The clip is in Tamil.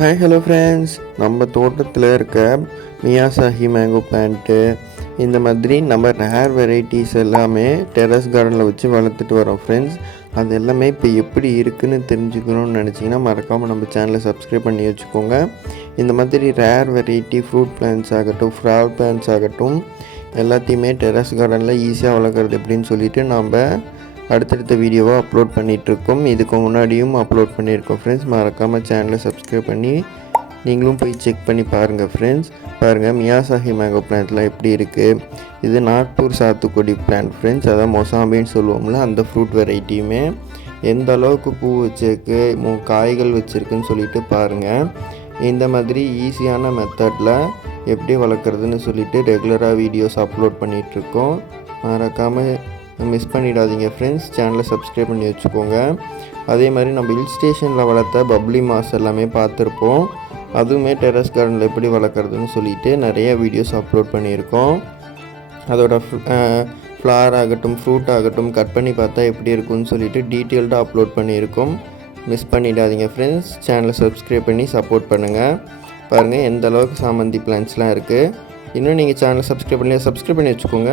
ஹாய் ஹலோ ஃப்ரெண்ட்ஸ், நம்ம தோட்டத்தில் இருக்க மியாசாகி மேங்கோ பிளான்ட்டு இந்த மாதிரி நம்ம ரேர் வெரைட்டிஸ் எல்லாமே டெரஸ் கார்டனில் வச்சு வளர்த்துட்டு வரோம் ஃப்ரெண்ட்ஸ். அது எல்லாமே இப்போ எப்படி இருக்குதுன்னு தெரிஞ்சுக்கணும்னு நினச்சிங்கன்னா மறக்காமல் நம்ம சேனலை சப்ஸ்கிரைப் பண்ணி வச்சுக்கோங்க. இந்த மாதிரி ரேர் வெரைட்டி ஃப்ரூட் பிளான்ட்ஸ் ஆகட்டும், ஃப்ளவர் பிளான்ட்ஸ் ஆகட்டும், எல்லாத்தையுமே டெரஸ் கார்டனில் ஈஸியாக வளர்க்குறது எப்படின்னு சொல்லிவிட்டு நம்ம அடுத்தடுத்த வீடியோவாக அப்லோட் பண்ணிகிட்ருக்கோம். இதுக்கு முன்னாடியும் அப்லோட் பண்ணியிருக்கோம் ஃப்ரெண்ட்ஸ். மறக்காமல் சேனலை சப்ஸ்கிரைப் பண்ணி நீங்களும் போய் செக் பண்ணி பாருங்கள் ஃப்ரெண்ட்ஸ். பாருங்கள், மியாசாகி மேங்கோ பிளான்ட்லாம் எப்படி இருக்குது. இது நாக்பூர் சாத்துக்குடி பிளான்ட் ஃப்ரெண்ட்ஸ். அதான் மொசாம்பின்னு சொல்லுவோம்ல, அந்த ஃப்ரூட் வெரைட்டியுமே எந்த அளவுக்கு பூ வச்சிருக்கு, காய்கள் வச்சுருக்குன்னு சொல்லிட்டு பாருங்கள். இந்த மாதிரி ஈஸியான மெத்தடில் எப்படி வளர்க்குறதுன்னு சொல்லிட்டு ரெகுலராக வீடியோஸ் அப்லோட் பண்ணிகிட்ருக்கோம். மறக்காமல் மிஸ் பண்ணிடாதீங்க ஃப்ரெண்ட்ஸ். சேனலை சப்ஸ்கிரைப் பண்ணி வச்சுக்கோங்க. அதே மாதிரி நம்ம ஹில் ஸ்டேஷனில் வளர்த்த பப்ளி மாஸ் எல்லாமே பார்த்துருப்போம். அதுவுமே டெரஸ் கார்டனில் எப்படி வளர்க்குறதுன்னு சொல்லிட்டு நிறைய வீடியோஸ் அப்லோட் பண்ணியிருக்கோம். அதோட ஃப்ளவர் ஆகட்டும், ஃப்ரூட் ஆகட்டும் கட் பண்ணி பார்த்தா எப்படி இருக்குன்னு சொல்லிட்டு டீட்டெயில்டாக அப்லோட் பண்ணியிருக்கோம். மிஸ் பண்ணிடாதீங்க ஃப்ரெண்ட்ஸ். சேனலை சப்ஸ்கிரைப் பண்ணி சப்போர்ட் பண்ணுங்கள். பாருங்கள் எந்த அளவுக்கு சாமந்தி பிளான்ட்ஸ்லாம் இருக்குது. இன்னும் நீங்கள் சேனலை சப்ஸ்கிரைப் பண்ணி வச்சுக்கோங்க.